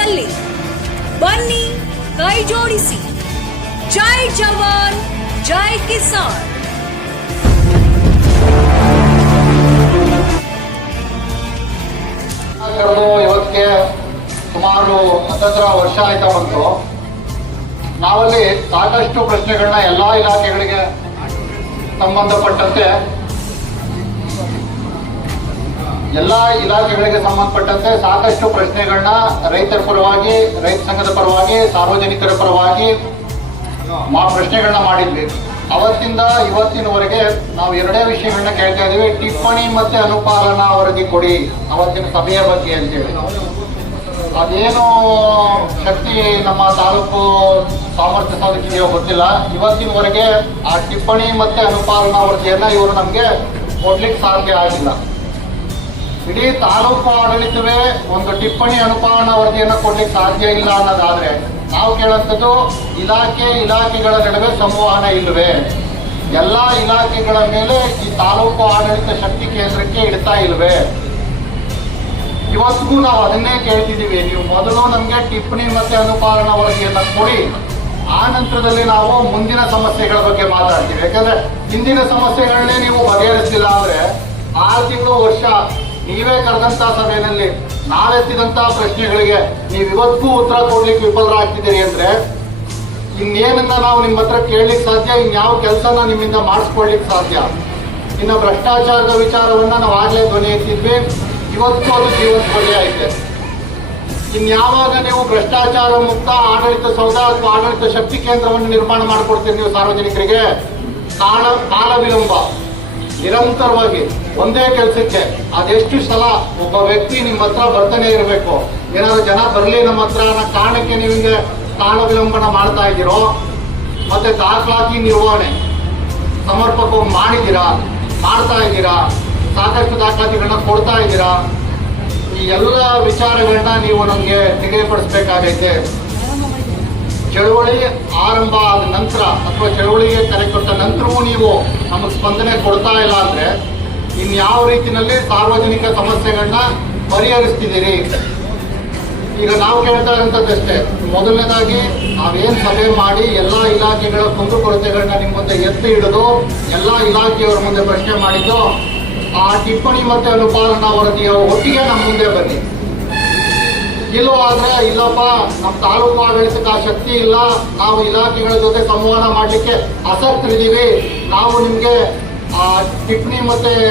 ಸಾರಥ್ಯದಲ್ಲಿ ಬನ್ನಿ ಕೈ ಜೋಡಿಸಿ. ಜೈ ಜವಾನ್, ಜೈ ಕಿಸಾನ್. ಇವತ್ತಿಗೆ ಸುಮಾರು ಹತ್ತತ್ರ ವರ್ಷ ಆಯ್ತಾ ಬಂತು. ನಾವಲ್ಲಿ ಸಾಕಷ್ಟು ಪ್ರಶ್ನೆಗಳನ್ನ ಎಲ್ಲಾ ಇಲಾಖೆಗಳಿಗೆ ಸಂಬಂಧಪಟ್ಟಂತೆ ಎಲ್ಲಾ ಇಲಾಖೆಗಳಿಗೆ ಸಂಬಂಧಪಟ್ಟಂತೆ ಸಾಕಷ್ಟು ಪ್ರಶ್ನೆಗಳನ್ನ ರೈತರ ಪರವಾಗಿ, ರೈತ ಸಂಘದ ಪರವಾಗಿ, ಸಾರ್ವಜನಿಕರ ಪರವಾಗಿ ಮಾ ಪ್ರಶ್ನೆಗಳನ್ನ ಮಾಡಿದ್ವಿ. ಅವತ್ತಿಂದ ಇವತ್ತಿನವರೆಗೆ ನಾವು ಎರಡೇ ವಿಷಯಗಳನ್ನ ಕೇಳ್ತಾ ಇದ್ದೀವಿ. ಟಿಪ್ಪಣಿ ಮತ್ತೆ ಅನುಪಾಲನಾ ವರದಿ ಕೊಡಿ ಅವತ್ತಿನ ಸಭೆಯ ಬಗ್ಗೆ ಅಂತೇಳಿ. ಅದೇನು ಶಕ್ತಿ ನಮ್ಮ ತಾಲೂಕು ಸಾಮರ್ಥ್ಯ ಸಾಧಿಸಿದೆಯೋ ಗೊತ್ತಿಲ್ಲ. ಇವತ್ತಿನವರೆಗೆ ಆ ಟಿಪ್ಪಣಿ ಮತ್ತೆ ಅನುಪಾಲನಾ ವರದಿಯನ್ನ ಇವರು ನಮಗೆ ಕೊಡ್ಲಿಕ್ಕೆ ಸಾಧ್ಯ ಆಗಿಲ್ಲ. ಇಡೀ ತಾಲೂಕು ಆಡಳಿತವೇ ಒಂದು ಟಿಪ್ಪಣಿ ಅನುಪಾಲನಾ ವರದಿಯನ್ನು ಕೊಡ್ಲಿಕ್ಕೆ ಸಾಧ್ಯ ಇಲ್ಲ ಅನ್ನೋದಾದ್ರೆ ನಾವು ಕೇಳುವಂಥದ್ದು ಇಲಾಖೆ ಇಲಾಖೆಗಳ ನಡುವೆ ಸಂವಹನ ಇಲ್ಲವೇ? ಎಲ್ಲಾ ಇಲಾಖೆಗಳ ಮೇಲೆ ಈ ತಾಲೂಕು ಆಡಳಿತ ಶಕ್ತಿ ಕೇಂದ್ರಕ್ಕೆ ಇಡ್ತಾ ಇಲ್ವೇ? ಇವತ್ತಿಗೂ ನಾವು ಅದನ್ನೇ ಕೇಳ್ತಿದ್ದೀವಿ. ನೀವು ಮೊದಲು ನಮಗೆ ಟಿಪ್ಪಣಿ ಮತ್ತೆ ಅನುಪಾಲನಾ ವರದಿಯನ್ನ ಕೊಡಿ. ಆ ನಂತರದಲ್ಲಿ ನಾವು ಮುಂದಿನ ಸಮಸ್ಯೆಗಳ ಬಗ್ಗೆ ಮಾತಾಡ್ತೀವಿ. ಯಾಕಂದ್ರೆ ಹಿಂದಿನ ಸಮಸ್ಯೆಗಳನ್ನೇ ನೀವು ಬಗೆಹರಿಸಿಲ್ಲ ಅಂದ್ರೆ ಆರು ತಿಂಗಳು ವರ್ಷ ನೀವೇ ಕರೆದಂಥ ಸಭೆಯಲ್ಲಿ ನಾವೆತ್ತಿದಂತಹ ಪ್ರಶ್ನೆಗಳಿಗೆ ನೀವು ಇವತ್ತಿಗೂ ಉತ್ತರ ಕೊಡ್ಲಿಕ್ಕೆ ವಿಫಲರಾಗ್ತಿದ್ದೀರಿ ಅಂದ್ರೆ ಇನ್ನೇನನ್ನ ನಾವು ನಿಮ್ಮ ಹತ್ರ ಕೇಳಲಿಕ್ಕೆ ಸಾಧ್ಯ, ಇನ್ಯಾವ ಕೆಲಸನ ನಿಮ್ಮಿಂದ ಮಾಡಿಸ್ಕೊಳ್ಲಿಕ್ಕೆ ಸಾಧ್ಯ? ಇನ್ನು ಭ್ರಷ್ಟಾಚಾರದ ವಿಚಾರವನ್ನ ನಾವು ಆಗ್ಲೇ ಧ್ವನಿ ಎತ್ತಿದ್ವಿ. ಇವತ್ತು ಅದು ಜೀವನದಲ್ಲಿ ಐತೆ ಇನ್ಯಾವಾಗ ನೀವು ಭ್ರಷ್ಟಾಚಾರ ಮುಕ್ತ ಆಡಳಿತ ಸೌಧ ಅಥವಾ ಆಡಳಿತ ಶಕ್ತಿ ಕೇಂದ್ರವನ್ನು ನಿರ್ಮಾಣ ಮಾಡಿಕೊಡ್ತೀರಿ ನೀವು ಸಾರ್ವಜನಿಕರಿಗೆ? ಕಾಲ ಕಾಲ ವಿಳಂಬ. ನಿರಂತರವಾಗಿ ಒಂದೇ ಕೆಲಸಕ್ಕೆ ಅದೆಷ್ಟು ಸಲ ಒಬ್ಬ ವ್ಯಕ್ತಿ ನಿಮ್ಮ ಹತ್ರ ಬರ್ತಾನೆ ಇರಬೇಕು? ಏನಾದ್ರು ಜನ ಬರಲಿ ನಮ್ಮ ಹತ್ರ ಅನ್ನೋ ಕಾರಣಕ್ಕೆ ನಿಮಗೆ ವಿಳಂಬನ ಮಾಡ್ತಾ ಇದ್ದೀರೋ? ಮತ್ತೆ ದಾಖಲಾತಿ ನಿರ್ವಹಣೆ ಸಮರ್ಪಕವಾಗಿ ಮಾಡಿದ್ದೀರಾ? ಮಾಡ್ತಾ ಇದ್ದೀರಾ? ಸಾಕಷ್ಟು ದಾಖಲಾತಿಗಳನ್ನ ಕೊಡ್ತಾ ಇದ್ದೀರಾ? ಈ ಎಲ್ಲ ವಿಚಾರಗಳನ್ನ ನೀವು ನಮಗೆ ತಿಳಿಯಪಡಿಸ್ಬೇಕಾಗೈತೆ. ಚಳುವಳಿ ಆರಂಭ ಆದ ನಂತರ ಅಥವಾ ಚಳುವಳಿಗೆ ಕರೆ ಕೊಟ್ಟ ನಂತರವೂ ನೀವು ನಮಗೆ ಸ್ಪಂದನೆ ಕೊಡ್ತಾ ಇಲ್ಲ ಅಂದ್ರೆ ಇನ್ಯಾವ ರೀತಿಯಲ್ಲಿ ಸಾರ್ವಜನಿಕ ಸಮಸ್ಯೆಗಳನ್ನ ಪರಿಹರಿಸ್ತಿದ್ದೀರಿ? ಈಗ ನಾವು ಕೇಳ್ತಾ ಇರೋಂಥದ್ದಷ್ಟೇ ಮೊದಲನೇದಾಗಿ ನಾವೇನು ಸಭೆ ಮಾಡಿ ಎಲ್ಲಾ ಇಲಾಖೆಗಳ ಕುಂದುಕೊರತೆಗಳನ್ನ ನಿಮ್ಮ ಮುಂದೆ ಎತ್ತಿ ಹಿಡಿದು ಎಲ್ಲಾ ಇಲಾಖೆಯವರ ಮುಂದೆ ಪ್ರಶ್ನೆ ಮಾಡಿದ್ದು, ಆ ಟಿಪ್ಪಣಿ ಮತ್ತೆ ಅನುಪಾಲನಾ ವರದಿಯ ಒಟ್ಟಿಗೆ ನಮ್ಮ ಮುಂದೆ ಬನ್ನಿ. ಇಲ್ಲೋ ಆದ್ರೆ ಇಲ್ಲಪ್ಪ ನಮ್ಮ ತಾಲೂಕು ಆಡಳಿತಕ್ಕೆ ಆ ಶಕ್ತಿ ಇಲ್ಲ. ನಾವು ಇಲಾಖೆಗಳ ಜೊತೆ ಸಂವಹನ ಮಾಡಲಿಕ್ಕೆ ಆಸಕ್ತರಿದ್ದೀವಿ ನಾವು ನಿಮಗೆ, ಆ, ಟಿಪ್ಪಣಿ ಮತ್ತೆ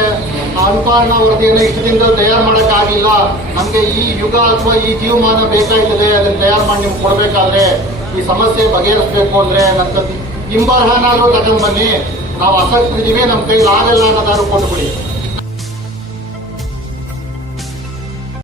ಅನುಪಾಲನಾ ವರದಿಯನ್ನು ಇಷ್ಟು ದಿನದಲ್ಲಿ ತಯಾರು ಮಾಡೋಕ್ಕಾಗಿಲ್ಲ ನಮಗೆ ಈ ಯುಗ ಅಥವಾ ಈ ಜೀವಮಾನ ಬೇಕಾಯ್ತದೆ, ಅದನ್ನ ತಯಾರು ಮಾಡಿ ನಿಮ್ಗೆ ಕೊಡ್ಬೇಕಾದ್ರೆ, ಈ ಸಮಸ್ಯೆ ಬಗೆಹರಿಸ್ಬೇಕು ಅಂದ್ರೆ ನನ್ನ ಹಿಂಬರಹನಾದರೂ ತಗೊಂಡ್ ಬನ್ನಿ. ನಾವು ಆಸಕ್ತರಿದ್ದೀವಿ ನಮ್ಮ ಕೈಲಿ ಆಗಲ್ಲ ಅನ್ನೋದಾದ್ರು ಕೊಟ್ಬಿಡಿ.